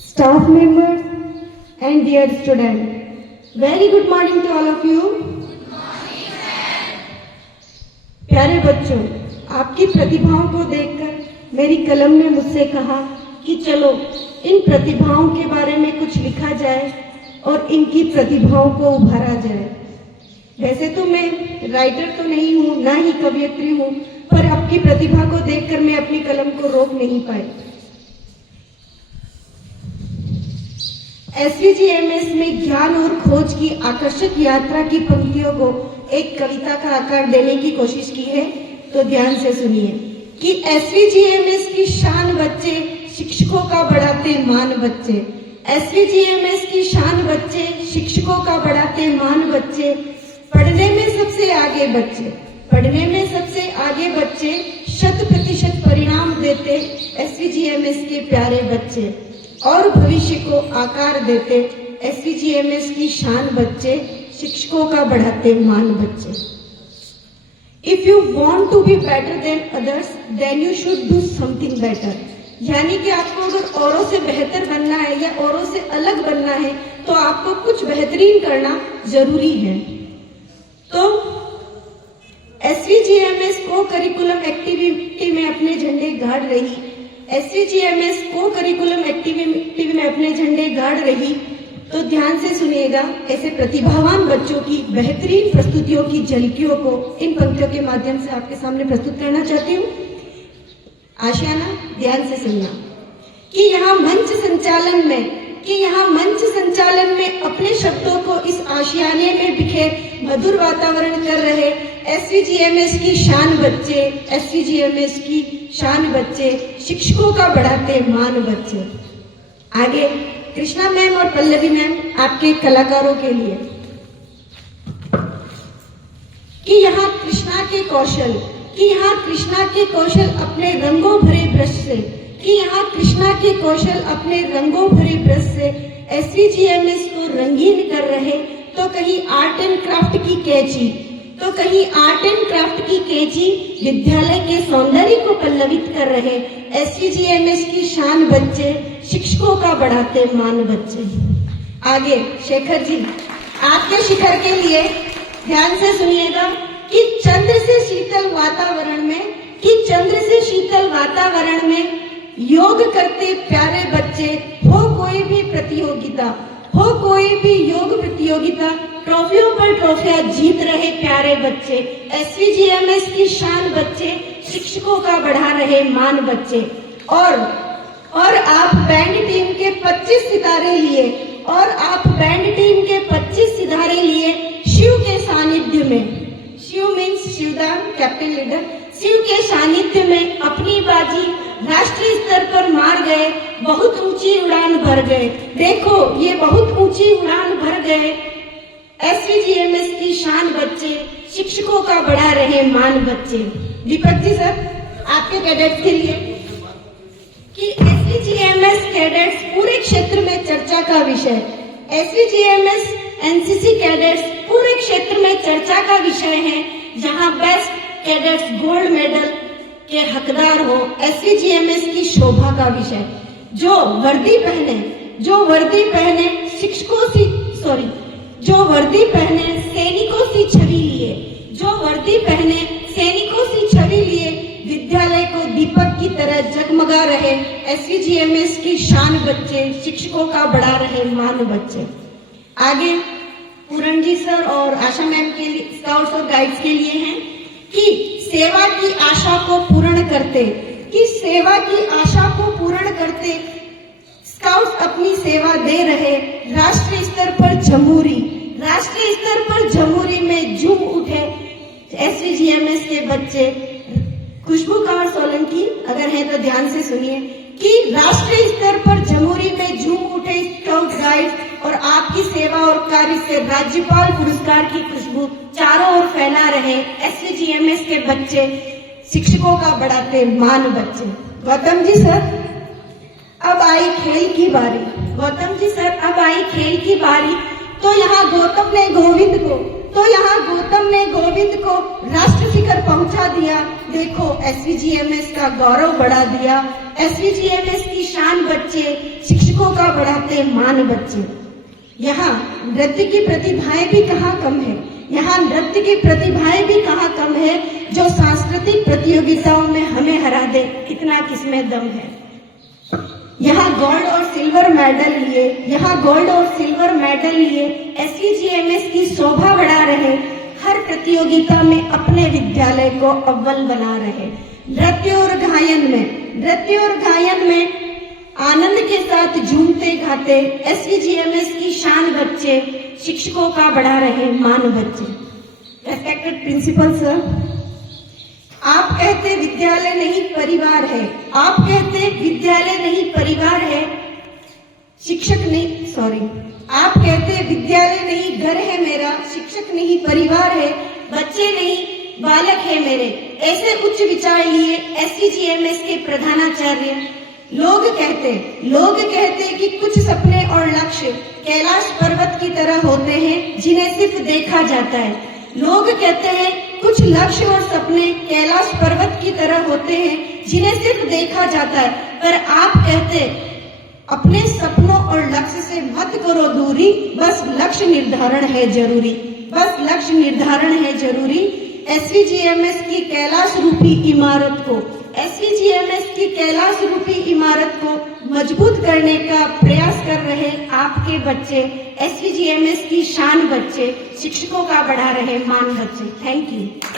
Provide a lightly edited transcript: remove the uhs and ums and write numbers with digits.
staff members, and dear students. Very good morning to all of you. प्यारे बच्चों, आपकी प्रतिभाओं को देखकर मेरी कलम ने मुझसे कहा कि चलो इन प्रतिभाओं के बारे में कुछ लिखा जाए और इनकी प्रतिभाओं को उभारा जाए। वैसे तो मैं राइटर तो नहीं हूँ, ना ही कवयित्री हूँ, पर आपकी प्रतिभा को देखकर मैं अपनी कलम को रोक नहीं पाई। SVGMS में ज्ञान और खोज की आकर्षक यात्रा की पंक्तियों को एक कविता का आकार देने की कोशिश की है, तो ध्यान से सुनिए कि SVGMS की शान बच्चे, शिक्षकों का बढ़ाते मान बच्चे। SVGMS की शान बच्चे, शिक्षकों का बढ़ाते मान बच्चे, पढ़ने में सबसे आगे बच्चे, पढ़ने में सबसे आगे बच्चे, 100% परिणाम देते SVGMS के प्यारे बच्चे और भविष्य को आकार देते SVGMS की शान बच्चे, शिक्षकों का बढ़ाते मान बच्चे। If you want to be better than others, then you should do something better। यानी कि आपको अगर औरों से बेहतर बनना है या औरों से अलग बनना है तो आपको कुछ बेहतरीन करना जरूरी है। तो SVGMS को करिकुलम एक्टिविटी में अपने झंडे गाड़ रही, SVGMS को करिकुलम एक्टिविटी में अपने झंडे गाड़ रही, तो ध्यान से सुनिएगा। ऐसे प्रतिभावान बच्चों की बेहतरीन प्रस्तुतियों की झलकियों को इन पंक्तियों के माध्यम से आपके सामने प्रस्तुत करना चाहती हूँ। आशियाना, ध्यान से सुनना कि यहाँ मंच संचालन में अपने शब्दों को इस आशियाने में बिखेर मधुर वातावरण कर रहे SVGMS की शान बच्चे, SVGMS की शान बच्चे, शिक्षकों का बढ़ाते मान बच्चे। आगे कृष्णा मैम और पल्लवी मैम आपके कलाकारों के लिए कि यहाँ कृष्णा के कौशल अपने रंगों भरे ब्रश से, कि यहाँ कृष्णा के कौशल अपने रंगों भरे ब्रश से SVGMS को रंगीन कर रहे, तो कहीं आर्ट एंड क्राफ्ट की कैची विद्यालय के सौंदर्य को पल्लवित कर रहे SVGMS की शान बच्चे, शिक्षकों का बढ़ाते मान बच्चे। आगे शेखर जी, आपके शिखर के लिए ध्यान से सुनिएगा कि चंद्र से शीतल वातावरण में योग करते प्यारे बच्चे, हो कोई भी योग प्रतियोगिता, ट्रॉफियों पर ट्रॉफियां जीत रहे प्यारे बच्चे, SVGMS की शान बच्चे, शिक्षकों का बढ़ा रहे मान बच्चे। और आप बैंड टीम के 25 सितारे लिए शिव के सानिध्य में, Shiv means Shivdan, captain leader, Shiv के सानिध्य में अपनी बाजी राष्ट्रीय स्तर पर मार गए, बहुत ऊंची उड़ान भर गए। देखो ये बहुत ऊंची उड़ान भर गए SVGMS की शान बच्चे, शिक्षकों का बढ़ा रहे मान बच्चे। दीपक जी सर, आपके कैडेट्स के लिए कि SVGMS कैडेट्स पूरे क्षेत्र में चर्चा का विषय, SVGMS NCC कैडेट्स पूरे क्षेत्र में चर्चा का विषय है, जहां बेस्ट कैडेट्स गोल्ड मेडल के हकदार हो, SVGMS की शोभा का विषय। जो वर्दी पहने सैनिकों सी छवि लिए विद्यालय को दीपक की तरह जगमगा रहे SVGMS की शान बच्चे, शिक्षकों का बढ़ा रहे मान बच्चे। आगे पूरण जी सर और आशा मैम के लिए, स्काउट्स और गाइड्स के लिए हैं कि सेवा की आशा को पूर्ण करते स्काउट्स अपनी सेवा दे रहे, राष्ट्रीय स्तर पर जमूरी में झूम उठे SVGMS के बच्चे। खुशबू कंवर सोलंकी अगर है तो ध्यान से सुनिए कि राष्ट्रीय स्तर पर जमूरी में झूम उठे स्काउट गाइड और आपकी सेवा और कार्य से राज्यपाल पुरस्कार की खुशबू चारों ओर फैला रहे SVGMS के बच्चे, शिक्षकों का बढ़ाते मान बच्चे। गौतम जी सर, अब आई खेल की बारी, तो यहाँ गौतम ने गोविंद को राष्ट्र शिखर पहुंचा दिया। देखो SVGMS का गौरव बढ़ा दिया, SVGMS की शान बच्चे, शिक्षकों का रहे मान बच्चे। यहाँ नृत्य की प्रतिभाएं भी कहाँ कम है, यहाँ नृत्य की प्रतिभाएं भी कहाँ कम है, जो सांस्कृतिक प्रतियोगिताओं में हमें हरा दे, इतना किसमें दम है। यहाँ गोल्ड और सिल्वर मेडल लिए, यहाँ गोल्ड और सिल्वर मेडल लिए SVGMS की शोभा बढ़ा रहे, हर प्रतियोगिता में अपने विद्यालय को अव्वल बना रहे। नृत्य और गायन में आनंद के साथ झूमते गाते SVGMS की शान बच्चे, शिक्षकों का बढ़ा रहे मान बच्चे। रेस्पेक्टेड प्रिंसिपल सर, आप कहते विद्यालय नहीं परिवार है, आप कहते विद्यालय नहीं परिवार है, आप कहते विद्यालय नहीं घर है मेरा, शिक्षक नहीं परिवार है, बच्चे नहीं बालक है मेरे, ऐसे उच्च विचार लिए SVGMS के प्रधानाचार्य। लोग कहते कि कुछ सपने और लक्ष्य कैलाश पर्वत की तरह होते हैं जिन्हें सिर्फ देखा जाता है। लोग कहते हैं कुछ लक्ष्य और सपने कैलाश पर्वत की तरह होते हैं जिन्हें सिर्फ देखा जाता है, पर आप कहते अपने सपनों और लक्ष्य से मत करो दूरी, बस लक्ष्य निर्धारण है जरूरी, बस लक्ष्य निर्धारण है जरूरी। SVGMS की कैलाश रूपी इमारत को, SVGMS की कैलाश रूपी इमारत को मजबूत करने का प्रयास कर रहे आपके बच्चे, SVGMS की शान बच्चे, शिक्षकों का बढ़ा रहे मान बच्चे। Thank you.